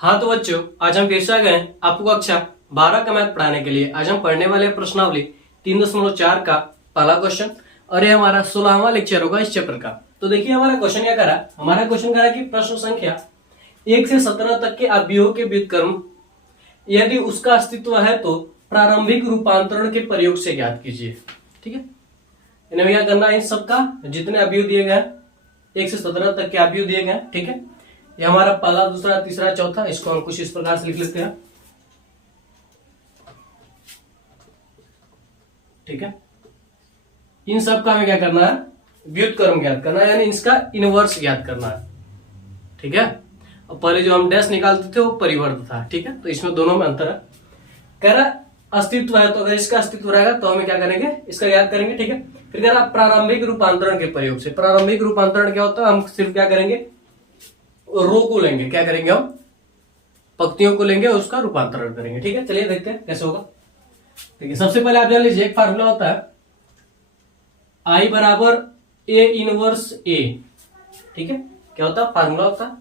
हाँ तो बच्चों, आज हम फिर से आ गए हैं आपको कक्षा 12 का मैथ पढ़ाने के लिए। आज हम पढ़ने वाले हैं प्रश्नावली 3.4 का पहला क्वेश्चन और ये हमारा 16वां लेक्चर होगा इस चैप्टर का। तो देखिए हमारा क्वेश्चन क्या करा, हमारा क्वेश्चन करा कि प्रश्न संख्या 1 से 17 तक के अवयवों के व्युत्क्रम यदि उसका अस्तित्व है तो प्रारंभिक रूपांतरण के प्रयोग से ज्ञात कीजिए। ठीक है, इन्हें क्या करना है, इन सबका जितने अवयव दिए गए 1 से 17 तक के अवयव दिए गए। ठीक है, ये हमारा पहला, दूसरा, तीसरा, चौथा, इसको हम कुछ इस प्रकार से लिख लेते हैं। ठीक है, इन सब का हमें क्या करना है, व्युत्क्रम ज्ञात करना है, यानी इसका इनवर्स ज्ञात करना है। ठीक है, और पहले जो हम डैश निकालते थे वो परिवर्त था। ठीक है, तो इसमें दोनों में अंतर है। कह रहा अस्तित्व है, तो अगर इसका अस्तित्व रहेगा तो हमें क्या करेंगे, इसका ज्ञात करेंगे। ठीक है, फिर कह रहा प्रारंभिक रूपांतरण के प्रयोग से। प्रारंभिक रूपांतरण क्या होता है, हम सिर्फ क्या करेंगे, रो को लेंगे, क्या करेंगे, हम पंक्तियों को लेंगे और उसका रूपांतरण करेंगे। ठीक है, चलिए देखते हैं कैसे होगा। देखिए सबसे पहले आप जान लीजिए, एक फार्मूला होता है आई बराबर ए इनवर्स ए। ठीक है, क्या होता है, फार्मूला होता है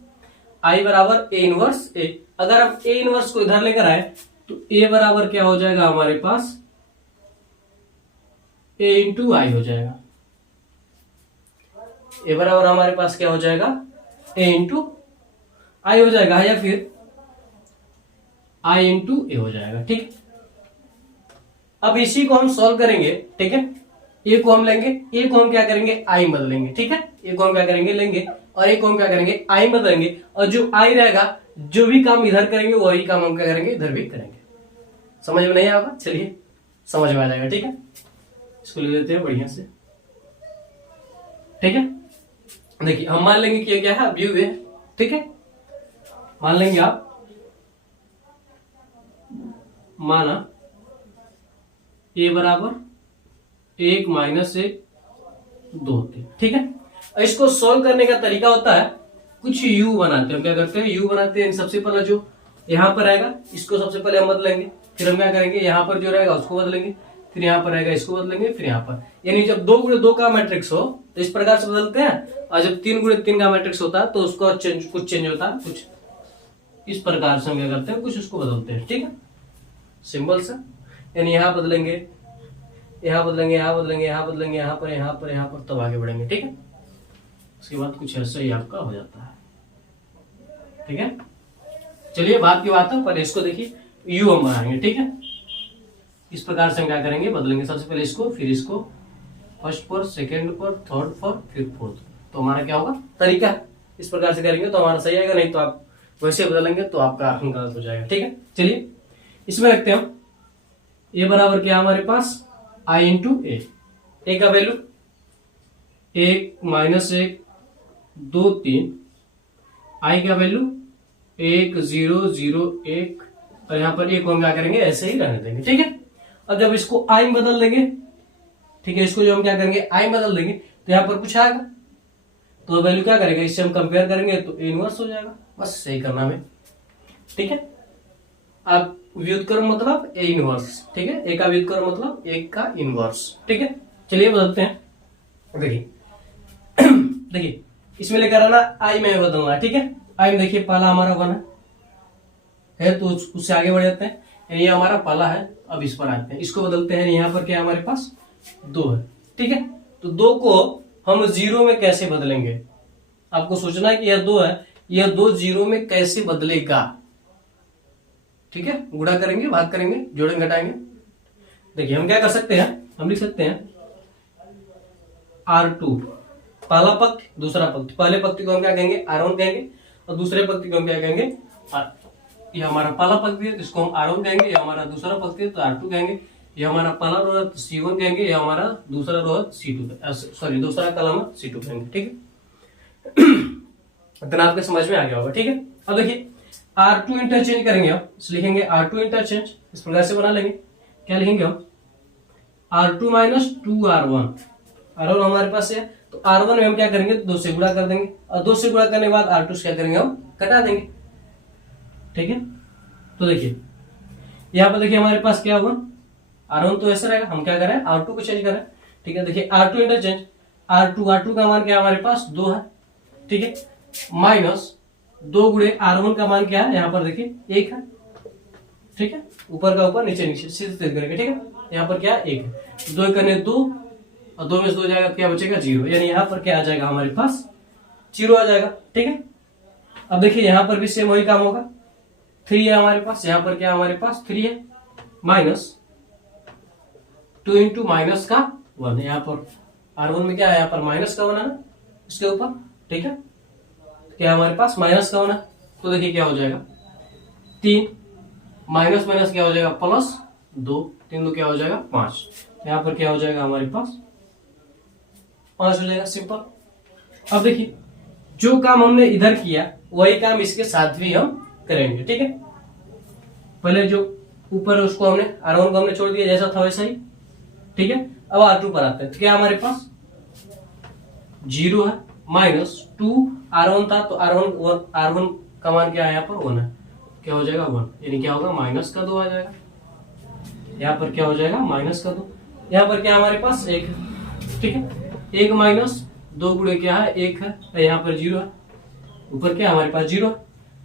आई बराबर ए इनवर्स ए। अगर हम ए इनवर्स को इधर लेकर आए तो ए बराबर क्या हो जाएगा हमारे पास, ए इंटू आई हो जाएगा। ए बराबर हमारे पास क्या हो जाएगा, ए इंटू आई हो जाएगा, या फिर आई इंटू ए हो जाएगा। ठीक, अब इसी को हम सॉल्व करेंगे। ठीक है, ए को हम लेंगे, ए को हम क्या करेंगे, आई बदलेंगे। ठीक है, ए को हम क्या करेंगे, लेंगे, और ए को हम क्या करेंगे, आई बदलेंगे, और जो आई रहेगा, जो भी काम इधर करेंगे वही काम हम क्या करेंगे, इधर भी करेंगे। समझ में नहीं आएगा, चलिए समझ में आ जाएगा। ठीक है, इसको ले लेते हैं बढ़िया से। ठीक है, देखिए हम मान लेंगे कि क्या है, व्यू है। ठीक है, मान लेंगे आप, माना ए बराबर 1 माइनस 1 2 3। ठीक है, इसको सॉल्व करने का तरीका होता है, कुछ यू बनाते हैं। हम क्या करते हैं, यू बनाते हैं। सबसे पहले जो यहां पर आएगा इसको सबसे पहले हम बदलेंगे, फिर हम क्या करेंगे, यहां पर जो रहेगा उसको बदलेंगे, फिर यहां पर रहेगा इसको बदलेंगे, फिर यहां पर। यानी जब 2 गुणे 2 का मैट्रिक्स हो तो इस प्रकार से बदलते हैं, और जब 3 गुणे 3 का मैट्रिक्स होता है तो उसको कुछ चेंज होता है, कुछ इस प्रकार से हम क्या करते हैं, कुछ उसको बदलते हैं। ठीक है, सिंबल से, यानी यहां बदलेंगे, यहां बदलेंगे, यहां बदलेंगे, यहां बदलेंगे, यहां पर, यहां पर, यहां पर, तब आगे बढ़ेंगे। ठीक है, उसके बाद कुछ ऐसा ही आपका हो जाता है। ठीक है, चलिए बात की बात है, पर इसको देखिए यू हम बनाएंगे। ठीक है, इस प्रकार से हम क्या करेंगे, बदलेंगे। सबसे पहले इसको, फिर इसको, फर्स्ट पर, सेकंड पर, थर्ड पर, फिर फोर्थ। तो हमारा क्या होगा, तरीका है, इस प्रकार से करेंगे तो हमारा सही आएगा, नहीं तो आप वैसे बदलेंगे तो आपका आंकड़ा गलत हो जाएगा। ठीक है, चलिए इसमें रखते हैं हम, ए बराबर क्या हमारे पास, आई इंटू ए। ए का वैल्यू 1 माइनस 1 2 3, आई का वैल्यू 1 0 0 1, और यहां पर ए को हम क्या करेंगे, ऐसे ही रहने देंगे। ठीक है, अब जब इसको आई में बदल देंगे, ठीक है, इसको जो हम क्या करेंगे, आई में बदल देंगे, तो यहां पर कुछ आएगा, तो वैल्यू क्या करेगा, इससे हम कंपेयर करेंगे तो ए इनवर्स हो जाएगा। बस सही करना हमें। ठीक है, अब व्युत्क्रम मतलब ए इनवर्स। ठीक है, ए का व्युत्क्रम मतलब ए का इनवर्स। ठीक है, चलिए बदलते हैं। देखिए देखिए इसमें लेकर आना, आई में बदलना है। ठीक है, आई में देखिए पहला हमारा 1 है, तो उससे आगे बढ़ जाते हैं, ये हमारा पहला है। अब इस पर आते हैं, इसको बदलते हैं। यहाँ पर क्या हमारे पास 2 है। ठीक है, तो 2 को हम 0 में कैसे बदलेंगे, आपको सोचना है कि यह 2 है, यह 2 0 में कैसे बदलेगा। ठीक है, गुणा करेंगे, भाग करेंगे, जोड़ेंगे, घटाएंगे। देखिए हम क्या कर सकते हैं, हम लिख सकते हैं R2 पहला पक्ष, दूसरा पक्ष। पहले पक्ष को हम क्या कहेंगे, R1 कहेंगे, और दूसरे पक्ष को हम क्या कहेंगे, ये हमारा पहला पक्ष है तो इसको हम R1 कहेंगे, ये हमारा दूसरा पक्ष है तो R2 कहेंगे, ये हमारा पहला रो है तो C1 कहेंगे, ये हमारा दूसरा रो है C2, सॉरी दूसरा कॉलम है C2 कहेंगे। ठीक है, इतना आपके समझ में आ गया होगा। ठीक है, अब देखिए R2 इंटरचेंज करेंगे, हम लिखेंगे R2 इंटरचेंज, इस प्रकार से बना लेंगे। क्या लिखेंगे हम, R2 माइनस 2R1, R1 हमारे पास है, तो R1 में हम क्या करेंगे, 2 से गुणा कर देंगे, और 2 से गुणा करने के बाद R2 से क्या करेंगे, हम घटा देंगे। ठीक है, तो देखिए यहां पर देखिए हमारे पास क्या होगा, R1 तो ऐसे रहेगा, हम क्या करें, R2 को चेंज करें। ठीक है, देखिए R2 इंटरचेंज, R2 का मान क्या हमारे पास 2 है। ठीक है, माइनस 2 गुणे R1 का मान क्या है, यहाँ पर देखिए 1 है, ठीक है, ऊपर का ऊपर नीचे नीचे सीधे करेंगे, ठीक है, यहाँ पर क्या 1 है, 2 करने 2 और 2 में से 2 जाएगा, क्या बचेगा 0, यानी यहाँ पर क्या आ जाएगा हमारे पास 0 आ जाएगा, ठीक है। अब देखिए यहाँ पर भी सेम वही काम होगा, 3 है हमारे पास, यहाँ पर क्या हमारे पास 3 है, माइनस 2 इंटू माइनस का 1, यहाँ पर R1 में क्या है, यहाँ पर माइनस का 1 है ना इसके ऊपर, ठीक है, क्या हमारे पास माइनस का 1 है, तो देखिए क्या हो जाएगा 3 माइनस माइनस क्या हो जाएगा प्लस 2, 3 2 क्या हो जाएगा 5, यहाँ पर क्या हो जाएगा हमारे पास 5 हो जाएगा, सिंपल। अब देखिए जो काम हमने इधर किया वही काम इसके साथ भी हम करेंगे, ठीक है। पहले जो ऊपर उसको हमने R1 को हमने छोड़ दिया जैसा था वैसा ही, ठीक है। अब R2 पर आते हैं, तो क्या हमारे पास 0 है, माइनस 2 R1 था, तो R1 का मान क्या है यहाँ पर 1 है, क्या हो जाएगा 1, यानी क्या होगा माइनस का 2 आ जाएगा, यहाँ पर क्या हो जाएगा माइनस का 2, यहाँ पर क्या हमारे पास 1 है, ठीक है, 1 माइनस 2 गुणे क्या है 1 है, यहाँ पर 0 है, ऊपर क्या हमारे पास 0 है,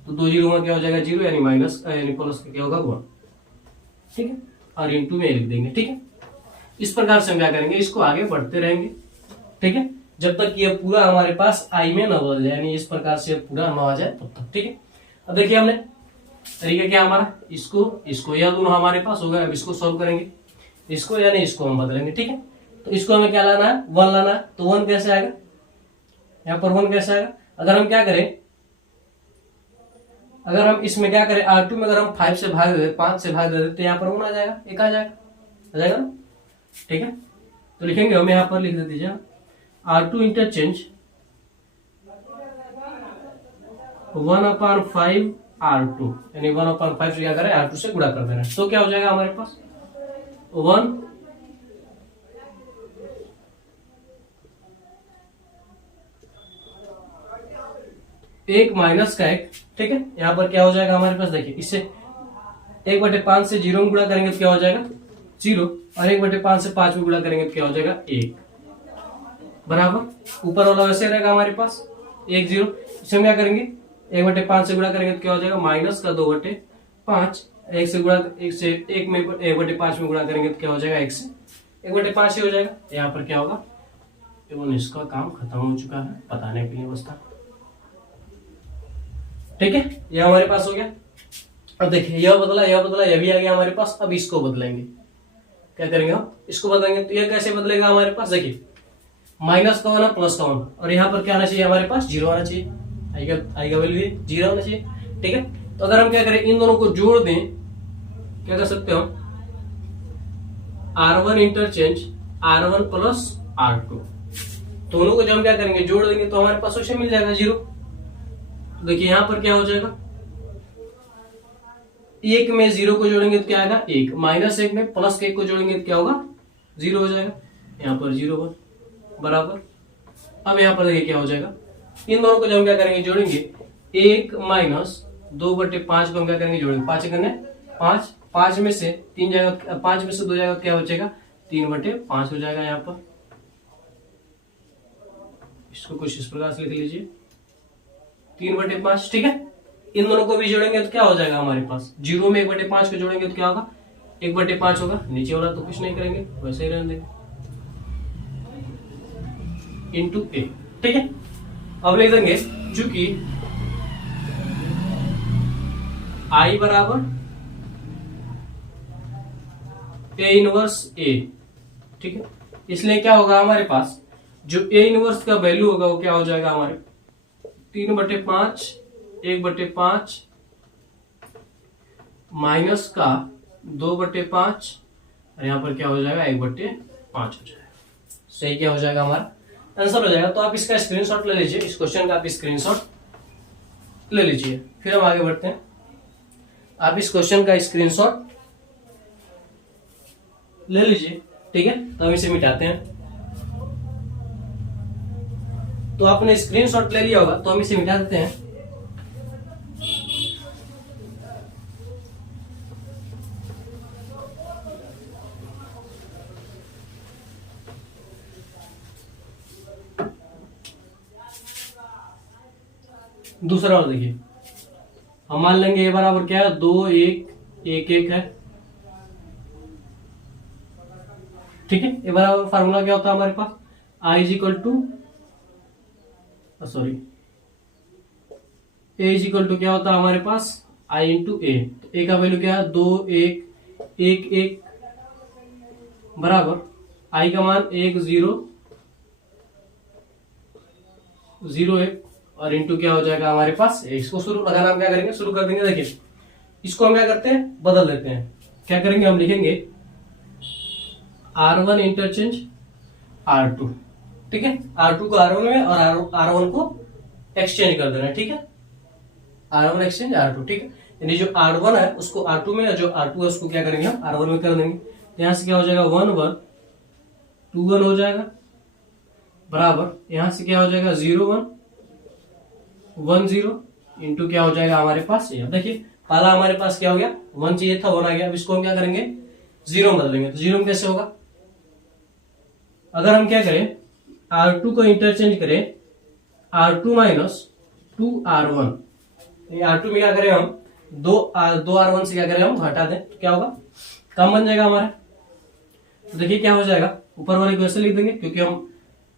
तो 2 0 में क्या हो जाएगा 0, यानी माइनस यानी प्लस का क्या होगा 1, ठीक है, और इंटू में लिख देंगे, ठीक है। इस प्रकार से हम क्या करेंगे, इसको आगे बढ़ते रहेंगे, ठीक है, जब तक ये पूरा हमारे पास आई में न बदल जाए, यानी इस प्रकार से पूरा न आ जाए तब तक, ठीक है। अब देखिए हमने तरीका क्या हमारा, इसको यह दोनों हमारे पास हो गए, अब इसको सॉल्व करेंगे, इसको यानी इसको हम बदलेंगे, ठीक है। तो इसको हमें क्या लाना है 1 लाना है, तो 1 कैसे आएगा, यहाँ पर 1 कैसे आएगा, अगर हम क्या करें, अगर हम इसमें क्या करें R2 में अगर हम 5 से भाग दे 5 से भाग दे तो यहाँ पर 1 आ जाएगा, 1 आ जाएगा ना, ठीक है। तो लिखेंगे हम यहाँ पर लिख दे दीजिए R2 इंटरचेंज 1/5 R2, यानी 1/5 से क्या करें R2 से गुणा कर देना, तो क्या हो जाएगा हमारे पास 1 1 माइनस का 1, ठीक है, यहाँ पर क्या हो जाएगा हमारे पास, देखिए इससे 1/5 से 0 में गुणा करेंगे तो क्या हो जाएगा 0, और 1/5 से 5 में गुणा करेंगे तो क्या हो जाएगा 1, बराबर ऊपर वाला वैसे रहेगा हमारे पास 1 0, इसे क्या करेंगे 1/5 से गुणा करेंगे तो क्या हो जाएगा माइनस का 2/5, 1 से गुणा 1 से 1 में 1/5 में गुणा करेंगे तो क्या हो जाएगा 1 से 1/5 ही हो जाएगा, यहाँ पर क्या होगा एवं इसका काम खत्म हो चुका है, बताने के लिए बस था, ठीक है, यह हमारे पास हो गया। अब देखिए यह बदला यह भी आ गया हमारे पास, अब इसको बदलेंगे, क्या करेंगे हम इसको बदलेंगे, तो यह कैसे बदलेगा हमारे पास, देखिए माइनस का 1 प्लस का 1, और यहाँ पर क्या आना चाहिए हमारे पास 0 आना चाहिए, आएगा वैल्यू 0 आना चाहिए, ठीक है। तो अगर हम क्या करें इन दोनों को जोड़ दें, क्या कर सकते हो R1 interchange R1 plus R2, दोनों को जब हम क्या करेंगे जोड़ देंगे तो हमारे पास उसे मिल जाएगा 0। तो देखिए यहाँ पर क्या हो जाएगा, 1 में 0 को जोड़ेंगे तो क्या आएगा 1, माइनस 1 में प्लस 1 को जोड़ेंगे तो क्या होगा 0 हो जाएगा, यहाँ पर 0 बराबर। अब यहाँ पर देखिए क्या हो जाएगा, इन दोनों को जब हम क्या करेंगे जोड़ेंगे, 1 माइनस 2/5 को हम क्या करेंगे जोड़ेंगे, 5 करने 5, 5 में से 3 जाएगा, 5 में से 2 जाएगा क्या बचेगा 3/5 हो जाएगा, यहाँ पर इसको कुछ इस प्रकार से लिख लीजिए 3/5, ठीक है। इन दोनों को भी जोड़ेंगे तो क्या हो जाएगा हमारे पास, 0 में 1/5 को जोड़ेंगे तो क्या होगा 1/5 होगा, नीचे वाला तो कुछ नहीं करेंगे वैसे ही रहने देंगे, इंटू ए, ठीक है। अब लिख देंगे चूंकि I बराबर ए इनवर्स ए, ठीक है, इसलिए क्या होगा हमारे पास जो ए इनवर्स का वैल्यू होगा वो क्या हो जाएगा हमारे 3/5 1/5 माइनस का 2/5, और यहाँ पर क्या हो जाएगा 1/5 हो जाएगा, सही क्या हो जाएगा हमारा आंसर हो जाएगा। तो आप इसका स्क्रीनशॉट ले लीजिए, इस क्वेश्चन का आप स्क्रीनशॉट ले लीजिए, फिर हम आगे बढ़ते हैं। आप इस क्वेश्चन का स्क्रीनशॉट ले लीजिए, ठीक है, तो हम इसे मिटाते हैं। तो आपने स्क्रीनशॉट ले लिया होगा तो हम इसे मिटा देते हैं। दूसरा और देखिए हम मान लेंगे ए बराबर क्या है, 2 1 1 1 है, ठीक है। ए बराबर फार्मूला क्या होता है हमारे पास, I is equal to sorry A is equal to क्या होता है हमारे पास, आई इंटू ए। ए का वैल्यू क्या है, 2 1 1 1 बराबर आई का मान 1 0 0 1 और इंटू क्या हो जाएगा हमारे पास। इसको शुरू लगाना हम क्या करेंगे, शुरू कर देंगे। देखिए इसको हम क्या करते हैं, बदल देते हैं। क्या करेंगे, हम लिखेंगे R1 इंटरचेंज R2, ठीक है। R2 को R1 में और R1 को एक्सचेंज कर देना, ठीक है। R1 एक्सचेंज R2, ठीक है। यानी जो R1 है उसको R2 में और जो R2 है उसको क्या करेंगे, हम R1 में कर देंगे। यहां से क्या हो जाएगा, 1 1 2 1 हो जाएगा, बराबर यहां से क्या हो जाएगा, 0 1 1 0 इंटू क्या हो जाएगा हमारे पास ये। देखिए पहला हमारे पास क्या हो गया, 1 चाहिए था, 1 आ गया। अब इसको हम क्या करेंगे, 0 में बदलेंगे। तो 0 में कैसे होगा, अगर हम क्या करें, R2 को इंटरचेंज करें R2 माइनस 2R1, R2 में क्या करें हम, 2R1 से क्या करें हम घटा दें, तो क्या होगा, कम बन जाएगा हमारा। तो देखिए क्या हो जाएगा, ऊपर वाले को ऐसे लिख देंगे क्योंकि हम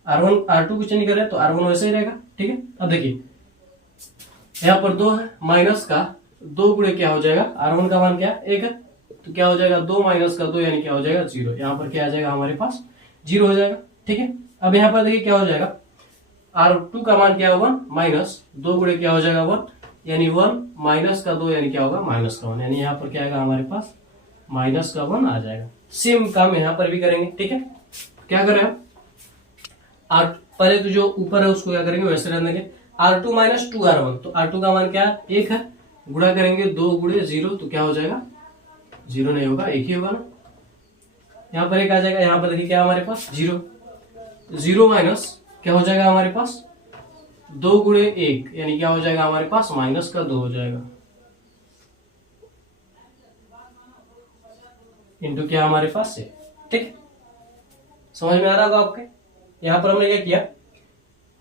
R2 को चेंज करें तो R1 वैसे ही रहेगा, ठीक है। अब देखिए यहाँ पर 2 है, माइनस का 2 गुणे क्या हो जाएगा, R1 का मान क्या 1 है, तो क्या हो जाएगा 2 माइनस का 2 यानी क्या हो जाएगा 0। यहाँ पर क्या आ जाएगा हमारे पास 0 हो जाएगा, ठीक है। अब यहाँ पर देखिए क्या हो जाएगा, R2 का मान क्या होगा, माइनस 2 गुणे क्या हो जाएगा 1 यानी 1 माइनस का 2 यानी क्या होगा माइनस का 1, यानी यहाँ पर क्या आएगा हमारे पास माइनस का 1 आ जाएगा। सेम काम यहाँ पर भी करेंगे, ठीक है। क्या करें हम, पहले तो जो ऊपर है उसको क्या करेंगे वैसे रहने देंगे। R2 माइनस 2R1, तो R2 का मान क्या 1 है, गुणा करेंगे 2 गुणे 0 तो क्या हो जाएगा, 0 नहीं होगा 1 ही होगा ना। यहाँ पर 1 आ जाएगा, यहाँ पर देखिए क्या हमारे पास 0 0 माइनस क्या हो जाएगा हमारे पास 2 गुणे 1 यानी क्या हो जाएगा हमारे पास माइनस का 2 हो जाएगा, इंटू क्या हमारे पास से, ठीक। समझ में आ रहा होगा आपके। यहाँ पर हमने क्या किया,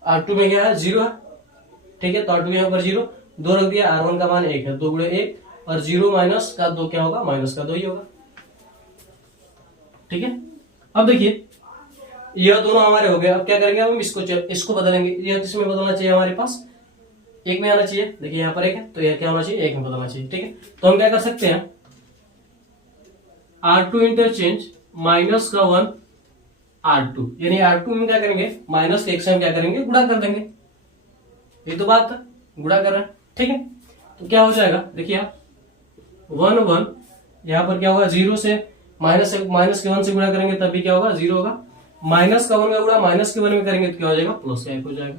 R2 में क्या है 0 है, ठीक है। तो R2 यहाँ पर 0 2 रख दिया, R1 का मान 1 है, 2 गुणे 1 और 0 माइनस का 2 क्या होगा, माइनस का 2 ही होगा, ठीक है। अब देखिए यह दोनों हमारे हो गए। अब क्या करेंगे हम, इसको बदलेंगे। यह किसमें बदलना चाहिए हमारे पास, 1 में आना चाहिए। देखिए यहाँ पर 1 है तो यह क्या होना चाहिए, 1 में बदलना चाहिए, ठीक है। तो हम क्या कर सकते हैं, R2 इंटरचेंज माइनस का 1 R2, यानी R2 में क्या करेंगे, माइनस के 1 से हम क्या करेंगे, गुणा कर देंगे। ये तो बात है, गुणा कर रहे हैं, ठीक है। तो क्या हो जाएगा, देखिए आप 1 1 यहाँ पर क्या होगा, 0 से माइनस के 1 से गुणा करेंगे तब भी क्या होगा 0 होगा। माइनस का 1 का गुणा माइनस के 1 में करेंगे तो क्या हो जाएगा, प्लस का 1 हो जाएगा,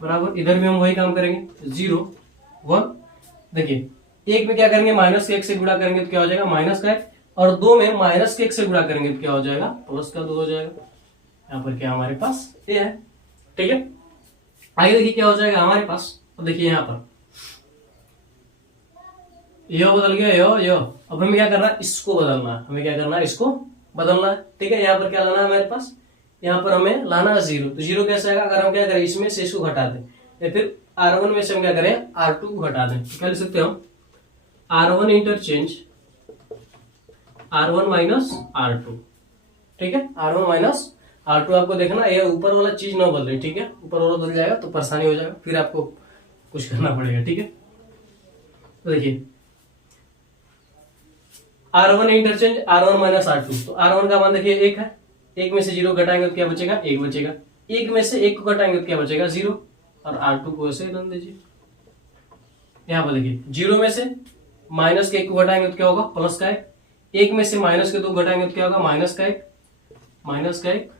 बराबर। इधर भी हम वही काम करेंगे, 0 1 देखिए 1 में क्या करेंगे, माइनस के 1 से गुणा करेंगे तो क्या हो जाएगा माइनस का 1, और 2 में माइनस के 1 से गुणा करेंगे तो क्या हो जाएगा, प्लस का 2 हो जाएगा। यहाँ पर क्या हमारे पास ये है, ठीक है। आगे देखिए क्या हो जाएगा हमारे पास, तो देखिए यहाँ पर यो बदल गया, यो अब हमें क्या करना है, इसको बदलना है। हमें क्या करना है, इसको बदलना है, ठीक है। यहाँ पर क्या लाना है हमारे पास, यहाँ पर हमें लाना है 0। तो 0 कैसे आएगा, अगर हम क्या करें, इसमें से इसको घटा दें, या फिर R1 में से हम क्या करें, R2 को घटा दें, तो क्या लिख सकते हैं हम, R1 interchange R1 minus R2, ठीक है। R1 माइनस R2 आपको देखना ये ऊपर वाला चीज ना बदले, ठीक है। ऊपर वाला बदल जाएगा तो परेशानी हो जाएगा, फिर आपको कुछ करना पड़ेगा, ठीक है। तो देखिए R1 interchange R1 minus R2, तो R1 का मान देखिए 1 है, 1 में से 0 घटाएंगे तो क्या बचेगा, 1 बचेगा। 1 में से 1 को घटाएंगे तो क्या बचेगा 0, और R2 को ऐसे रन दीजिए। यहाँ पर देखिए 0 में से माइनस के 1 को घटाएंगे तो क्या होगा, प्लस का 1। 1 में से माइनस के 2 घटाएंगे तो क्या होगा, माइनस का 1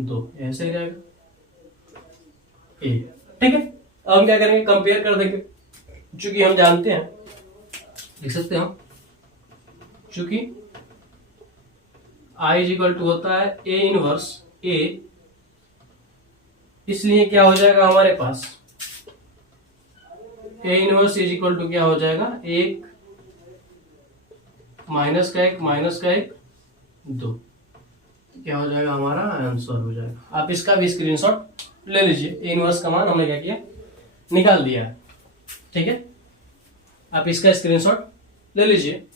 2, ऐसे ही रहेगा, ठीक है। अब हम क्या करेंगे, कंपेयर कर देंगे, चूंकि हम जानते हैं, लिख सकते हैं हम, चूंकि I इज इक्वल टू होता है A इनवर्स A, इसलिए क्या हो जाएगा हमारे पास, A inverse is equal to क्या हो जाएगा, 1 माइनस का 1 2, क्या हो जाएगा हमारा आंसर हो जाएगा। आप इसका भी स्क्रीनशॉट ले लीजिए। A इनवर्स का मान हमने क्या किया, निकाल दिया, ठीक है। आप इसका स्क्रीनशॉट ले लीजिए।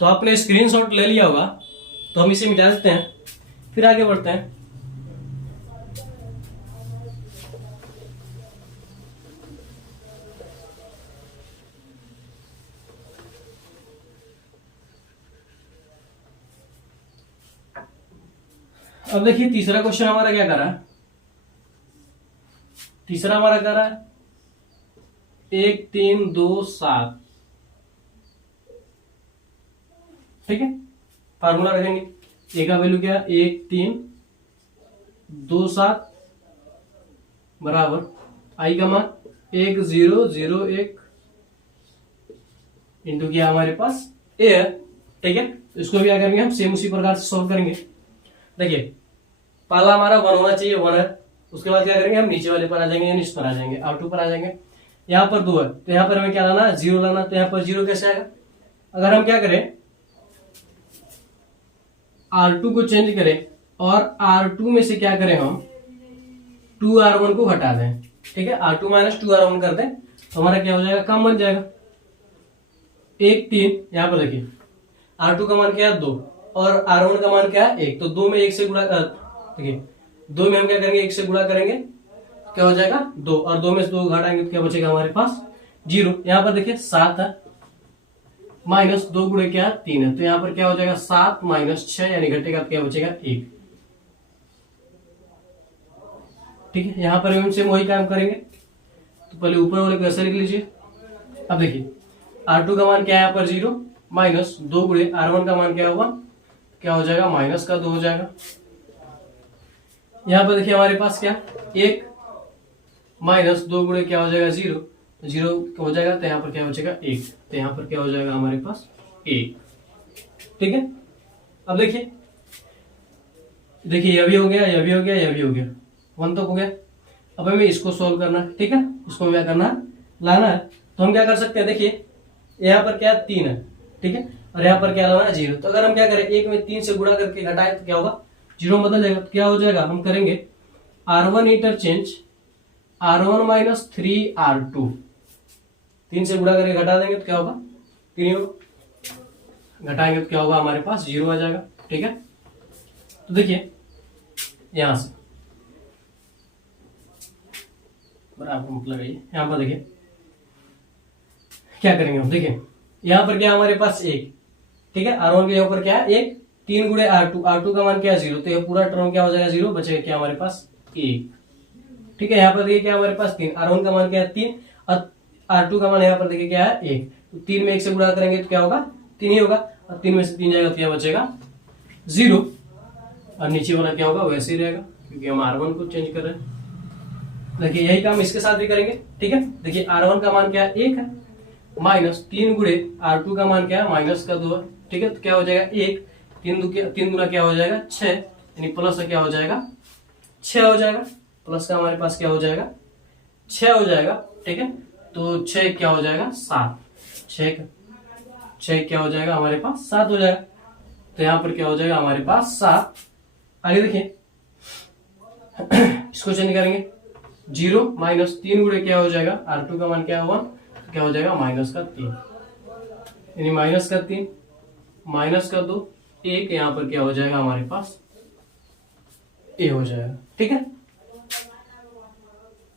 तो आपने स्क्रीनशॉट ले लिया होगा, तो हम इसे मिटा देते हैं, फिर आगे बढ़ते हैं। अब देखिए तीसरा क्वेश्चन हमारा क्या कर रहा है। तीसरा हमारा कर रहा है 1 3 2 7। ठीक है, फार्मूला रखेंगे। ए का वैल्यू क्या है 1 3 2 7 बराबर आई का मान 1 0 0 1 इंटू क्या हमारे पास ए है। ठीक है, इसको भी क्या करेंगे हम सेम उसी प्रकार से सॉल्व करेंगे। देखिए पहला हमारा 1 होना चाहिए, 1 है। उसके बाद क्या करेंगे हम नीचे वाले पर आ जाएंगे, यानी इस पर आ जाएंगे, R2 पर आ जाएंगे। यहाँ पर 2 है तो यहाँ पर हमें क्या लाना है 0 लाना। तो यहाँ पर 0 कैसे आएगा, अगर हम क्या करें R2 को चेंज करें और R2 में से क्या करें हम 2R1 को हटा दें। ठीक है, R2 माइनस 2R1 कर दें तो हमारा क्या हो जाएगा, कम बन जाएगा 1 3। यहाँ पर देखिए R2 का मान क्या है 2 और R1 का मान क्या है 1, तो 2 में 1 से गुणा देखिए 2 में हम क्या करेंगे 1 से गुणा करेंगे, क्या हो जाएगा 2, और 2 में से 2 घटाएंगे तो क्या बचेगा हमारे पास 0। यहाँ पर देखिए 7 है, माइनस 2 गुणे क्या 3 है, तो यहाँ पर क्या हो जाएगा 7 माइनस 6, यानी घटेगा क्या बचेगा 1। ठीक है, यहाँ पर हम सेम वही काम करेंगे। तो पहले ऊपर वाले को ऐसे लिख लीजिए। अब देखिए R2 का मान क्या है यहाँ पर 0, माइनस 2 गुणे R1 का मान क्या होगा, क्या हो जाएगा माइनस का 2 हो जाएगा। यहाँ पर देखिए हमारे पास क्या 1 माइनस 2 गुणे क्या हो जाएगा 0, 0 हो जाएगा तो यहाँ पर क्या बचेगा 1, तो यहाँ पर क्या हो जाएगा हमारे पास 1। ठीक है, अब देखिए यह भी हो गया, यह भी हो गया, यह भी हो गया, 1 तक हो गया। अब हमें इसको सोल्व करना है। ठीक है, इसको क्या करना है लाना है। तो हम क्या कर सकते हैं, देखिए यहाँ पर क्या 3 है, ठीक है, और यहाँ पर क्या लाना है 0। तो अगर हम क्या करें 1 में 3 से गुणा करके घटाए तो क्या होगा 0 बदल जाएगा। तो क्या हो जाएगा, हम करेंगे R1 interchange R1 minus 3R2, 3 से गुणा करके घटा देंगे तो क्या होगा 3 होगा, घटाएंगे तो क्या होगा हमारे पास 0 आ जाएगा। ठीक है, तो देखिए यहां से बराबर मतलब यहाँ पर देखिए क्या करेंगे हम, देखिए यहाँ पर क्या हमारे पास 1, ठीक है, R1 के ऊपर क्या है 1, 3 गुणे R2, R2 का मान क्या है 0, तो ये पूरा टर्म क्या हो जाएगा 0, बचेगा क्या हमारे पास 1। ठीक है, यहाँ पर देखिए क्या हमारे पास 3, R1 का मान क्या है 3 और R2 का मान यहाँ पर देखिए क्या है 1, तो 3 में 1 से गुणा करेंगे तो क्या होगा 3 ही होगा, और 3 में से 3 जाएगा तो क्या बचेगा 0, और नीचे वाला क्या होगा वैसे ही रहेगा क्योंकि हम R1 को चेंज कर रहे हैं। देखिए यही काम इसके साथ भी करेंगे। ठीक है, देखिए R1 का मान क्या है 1 है, माइनस 3 गुणे R2 का मान क्या है माइनस का 2 है। ठीक है, तो क्या हो जाएगा 1, 3 गुना क्या हो जाएगा 6, यानी प्लस क्या हो जाएगा 6 हो जाएगा, प्लस का हमारे पास क्या हो जाएगा 6 हो जाएगा। ठीक है, तो 6 क्या हो जाएगा 7, 6 क्या हो जाएगा हमारे पास 7 हो जाएगा, तो यहाँ पर क्या हो जाएगा हमारे पास 7। आगे देखिए इसको चेंज करेंगे 0 माइनस 3 गुणे क्या हो जाएगा R2 का मान क्या हुआ, तो क्या हो जाएगा माइनस का 3, यानी माइनस का 3 माइनस का 2 1, यहाँ पर क्या हो जाएगा हमारे पास ए हो जाएगा। ठीक है,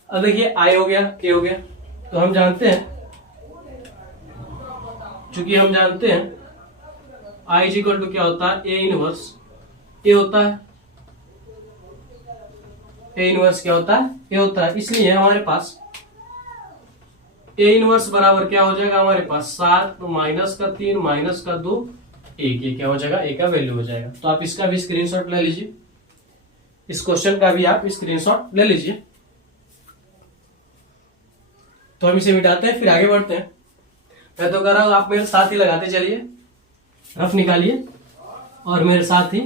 अब देखिए आई हो गया ए हो गया, तो हम जानते हैं, चूंकि हम जानते हैं आई इज इक्वल टू क्या होता है ए इनवर्स ए होता है, ए इनवर्स क्या होता है ए होता है, इसलिए हमारे पास ए इनवर्स बराबर क्या हो जाएगा हमारे पास 7 माइनस का 3 माइनस का 2 1, ये क्या हो जाएगा ए का वैल्यू हो जाएगा। तो आप इसका भी स्क्रीनशॉट ले लीजिए, इस क्वेश्चन का भी आप स्क्रीनशॉट ले लीजिए। तो हम इसे मिटाते हैं फिर आगे बढ़ते हैं। मैं तो कह रहा हूं आप मेरे साथ ही लगाते चलिए, रफ निकालिए और मेरे साथ ही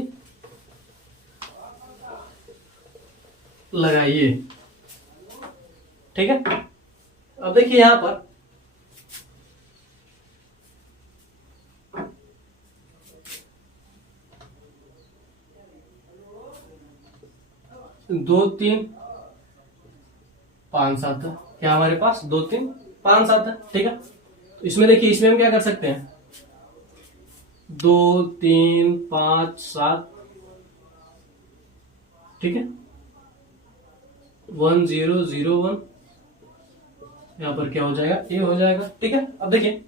लगाइए। ठीक है, अब देखिए यहां पर 2 3 5 7 क्या हमारे पास 2 3 5 7 है। ठीक है, तो इसमें देखिए, इसमें हम क्या कर सकते हैं, 2 3 5 7, ठीक है, 1 0 0 1, यहाँ पर क्या हो जाएगा, ए हो जाएगा। ठीक है, अब देखिए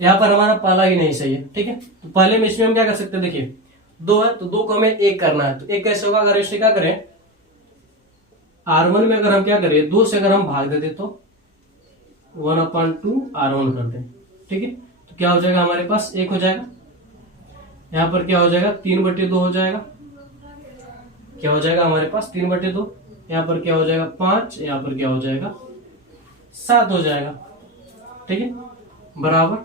यहाँ पर हमारा पहला ही नहीं सही है। ठीक है, तो पहले में इसमें हम क्या कर सकते हैं, देखिए 2 है तो 2 को हमें 1 करना है, तो 1 कैसे होगा, अगर इसे क्या करें, R1 में अगर हम क्या करें, 2 से अगर हम भाग देते तो 1/2 R1 कर दें। ठीक है, तो क्या हो जाएगा हमारे पास 1 हो जाएगा, यहाँ पर क्या हो जाएगा 3/2 हो जाएगा, क्या हो जाएगा हमारे पास 3/2, यहाँ पर क्या हो जाएगा 5, यहाँ पर क्या हो जाएगा 7 हो जाएगा। ठीक है, बराबर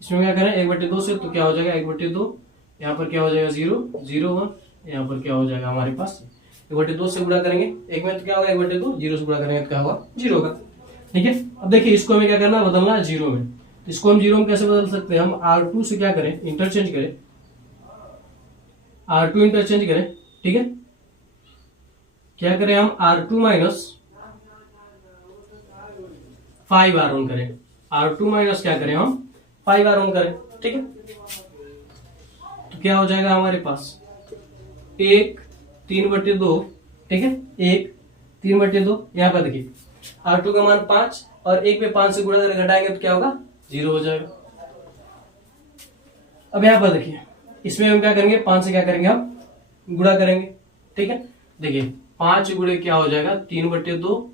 इसमें क्या करें 1/2 से, तो क्या हो जाएगा 1/2, यहाँ पर क्या हो जाएगा 0 0 1, यहाँ पर क्या हो जाएगा हमारे पास 1/2 से गुणा करेंगे, एक में तो क्या होगा 1/2, 0 से गुणा करेंगे तो क्या होगा 0 होगा। ठीक है, अब देखिए इसको हमें क्या करना है, बदलना है 0 में, तो इसको हम 0 में कैसे बदल सकते हैं, हम R2 से क्या करें, इंटरचेंज करें, R2 इंटरचेंज करें। ठीक है, क्या करें हम R2 माइनस 5 R1 करें, R2 माइनस क्या करें हम 5 R1 करें। ठीक है, तो क्या हो जाएगा हमारे पास 1 3/2। ठीक है, 1 3/2, यहाँ पर देखिए R2 का मान 5 और 1 पे 5 से गुणा करके घटाएंगे तो क्या होगा 0 हो जाएगा। अब यहाँ पर देखिए इसमें हम क्या करेंगे, 5 से क्या करेंगे हम गुणा करेंगे। ठीक है, देखिए 5 गुणे क्या हो जाएगा 3/2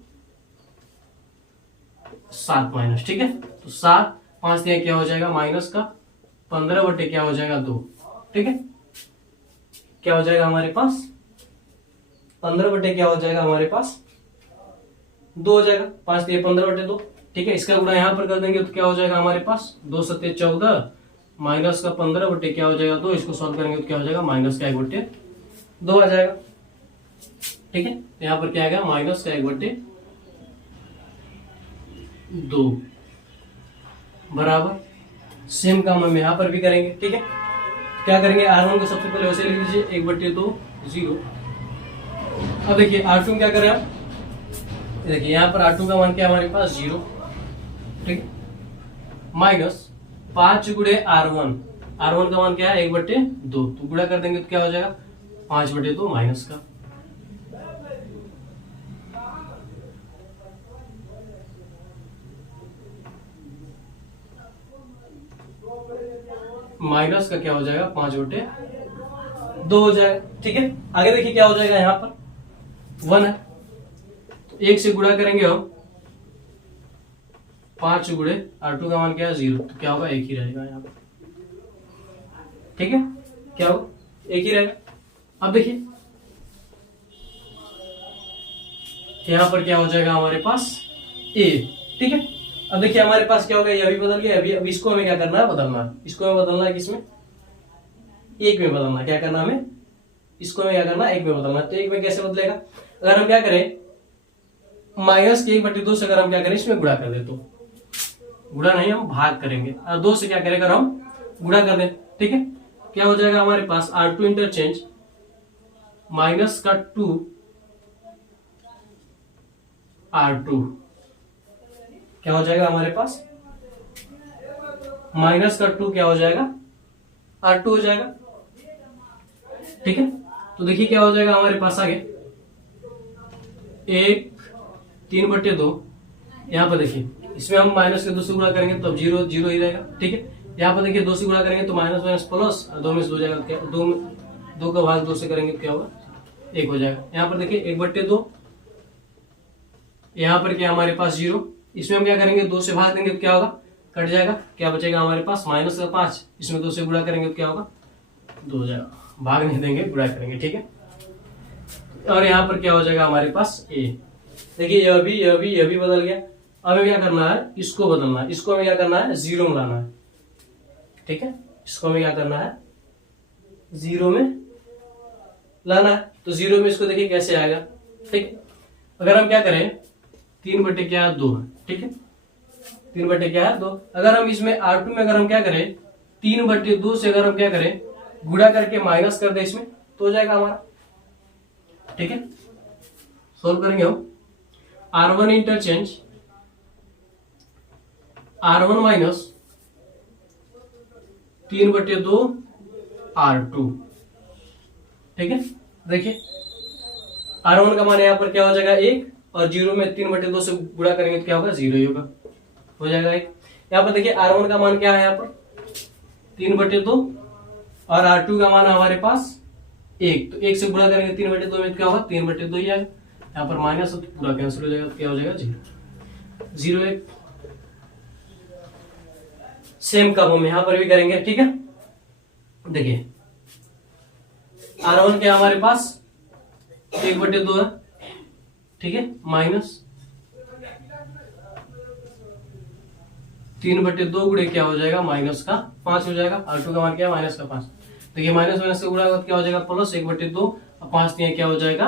7 माइनस। ठीक है, तो 7 5 से क्या हो जाएगा माइनस का 15 क्या हो जाएगा 2। ठीक है, क्या हो जाएगा हमारे पास 15 क्या हो जाएगा हमारे पास 2 हो जाएगा, 5 से 15/2। ठीक है, इसका गुणा यहाँ पर कर देंगे तो क्या हो जाएगा हमारे पास 2 7 14 माइनस का 15 क्या हो जाएगा 2, इसको सॉल्व करेंगे तो क्या हो जाएगा माइनस का 1/2 आ जाएगा। ठीक है, यहाँ पर क्या आएगा माइनस का 1/2 बराबर सेम काम हम यहाँ पर भी करेंगे। ठीक है, क्या करेंगे R1 को सबसे पहले वैसे लिख लीजिए 1/2 0। अब देखिए R2 क्या करें आप, देखिए यहाँ पर R2 का मान क्या है हमारे पास 0। ठीक है, माइनस 5 गुणे R1, R1 का मान क्या है 1/2, तो गुणा कर देंगे तो क्या हो जाएगा 5/2 माइनस का, माइनस का क्या हो जाएगा 5/2 हो जाएगा। ठीक है, आगे देखिए क्या हो जाएगा, यहाँ पर 1 है तो 1 से गुणा करेंगे हम 5 गुणे R2 का मान क्या है 0, तो क्या होगा 1 ही रहेगा यहाँ पर। ठीक है, क्या होगा 1 ही रहेगा। अब देखिए यहाँ पर क्या हो जाएगा हमारे पास A। ठीक है, अब देखिए हमारे पास क्या हो गया, ये भी बदल गया, अभी अब इसको हमें क्या करना है, बदलना है, इसको हमें बदलना है किसमें 1 में बदलना है। क्या करना हमें, इसको हमें क्या करना है 1 में बदलना है। तो 1 में कैसे बदलेगा, अगर हम क्या करें माइनस के 1/2 से अगर हम क्या करें इसमें गुणा कर दे, तो गुणा नहीं हम भाग करेंगे, और 2 से क्या करें अगर हम गुणा कर दें। ठीक है, क्या हो जाएगा हमारे पास R2 इंटरचेंज माइनस का 2 R2, क्या हो जाएगा हमारे पास माइनस का 2 क्या हो जाएगा R2 हो जाएगा। ठीक है, तो देखिए क्या हो जाएगा हमारे पास आगे 1 3/2, यहाँ पर देखिए इसमें हम माइनस के 2 से गुणा करेंगे तो 0 0 ही रहेगा। ठीक है, यहाँ पर देखिए 2 से गुणा करेंगे तो माइनस माइनस प्लस, 2 में से 2 जाएगा, क्या 2 का भाग 2 से करेंगे तो क्या होगा 1 हो जाएगा। यहाँ पर देखिए 1/2, यहाँ पर क्या हमारे पास 0, इसमें हम क्या करेंगे 2 से भाग देंगे तो क्या होगा कट जाएगा, क्या बचेगा हमारे पास माइनस का 5, इसमें 2 से गुणा करेंगे तो क्या होगा 2 हो जाएगा, भाग नहीं देंगे गुणा करेंगे। ठीक है, और यहाँ पर क्या हो जाएगा हमारे पास A। देखिए यह भी बदल गया। अब हमें क्या करना है, इसको बदलना है, इसको हमें क्या करना है 0 में लाना है। ठीक है, इसको हमें क्या करना है 0 में लाना है, तो 0 में इसको देखिए कैसे आएगा। ठीक है, अगर हम क्या करें 3/2 है। ठीक है, 3/2, अगर हम इसमें R2 में अगर हम क्या करें 3/2 से अगर हम क्या करें गुणा करके माइनस कर दे इसमें तो हो जाएगा हमारा। ठीक है, सोल्व करेंगे हम R1 interchange R1 minus 3/2 R2। ठीक है, देखिए R1 का मान यहाँ पर क्या हो जाएगा 1, और 0 में 3/2 से गुणा करेंगे तो क्या होगा 0 ही होगा, हो जाएगा 1। यहाँ पर देखिए R1 का मान क्या है यहाँ पर 3/2, और R2 का मान हमारे पास 1, तो 1 से गुणा करेंगे 3/2 में क्या होगा 3/2 ही आएगा। यहाँ पर माइनस पूरा कैंसिल हो जाएगा, तो क्या हो जाएगा 0 1। सेम काम हम यहां पर भी करेंगे। ठीक है, देखिए R1 क्या हमारे पास 1/2 है, ठीक है, माइनस 3/2 गुणे क्या हो जाएगा माइनस का 5 हो जाएगा। R2 का मान क्या है माइनस का 5। देखिए माइनस माइनस से गुणा होगा क्या हो जाएगा प्लस 1/2, और 5 दिए क्या हो जाएगा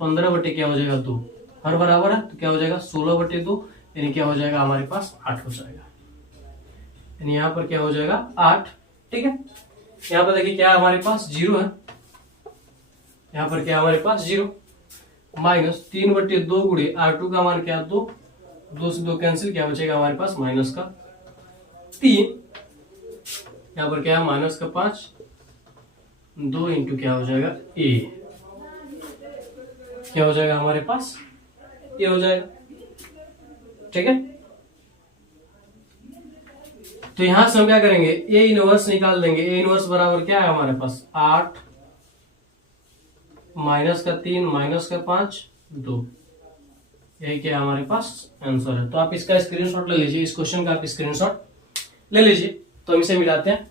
15 क्या हो जाएगा 2, हर बराबर है तो क्या हो जाएगा 16/2, यानी क्या हो जाएगा हमारे पास 8 हो जाएगा, यानी यहाँ पर क्या हो जाएगा 8। ठीक है, यहाँ पर देखिए क्या हमारे पास 0 है, यहाँ पर क्या हमारे पास 0, माइनस 3/2 गुणे R2 का मान क्या 2, 2 से 2 कैंसिल, क्या बचेगा हमारे पास माइनस का 3, यहाँ पर क्या है माइनस का 5, 2 इंटू क्या हो जाएगा a, क्या हो जाएगा हमारे पास ये हो जाएगा। ठीक है, तो यहां से हम क्या करेंगे ए इनवर्स निकाल देंगे। ए इनवर्स बराबर क्या है हमारे पास 8 माइनस का 3 माइनस का 5 2, यही क्या हमारे पास आंसर है। तो आप इसका स्क्रीनशॉट ले लीजिए, इस क्वेश्चन का आप स्क्रीनशॉट ले लीजिए। तो हम इसे मिलाते हैं।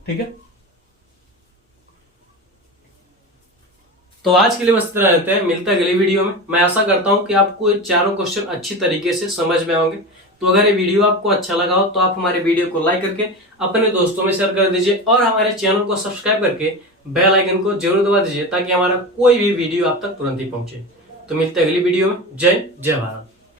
ठीक है, तो आज के लिए बस इतना रहते हैं, मिलता है अगली वीडियो में। मैं आशा करता हूं कि आपको ये चारों क्वेश्चन अच्छी तरीके से समझ में आएंगे। तो अगर ये वीडियो आपको अच्छा लगा हो तो आप हमारे वीडियो को लाइक करके अपने दोस्तों में शेयर कर दीजिए, और हमारे चैनल को सब्सक्राइब करके बेल आइकन को जरूर दबा दीजिए, ताकि हमारा कोई भी वीडियो आप तक तुरंत ही पहुंचे। तो मिलते हैं अगली वीडियो में। जय भारत।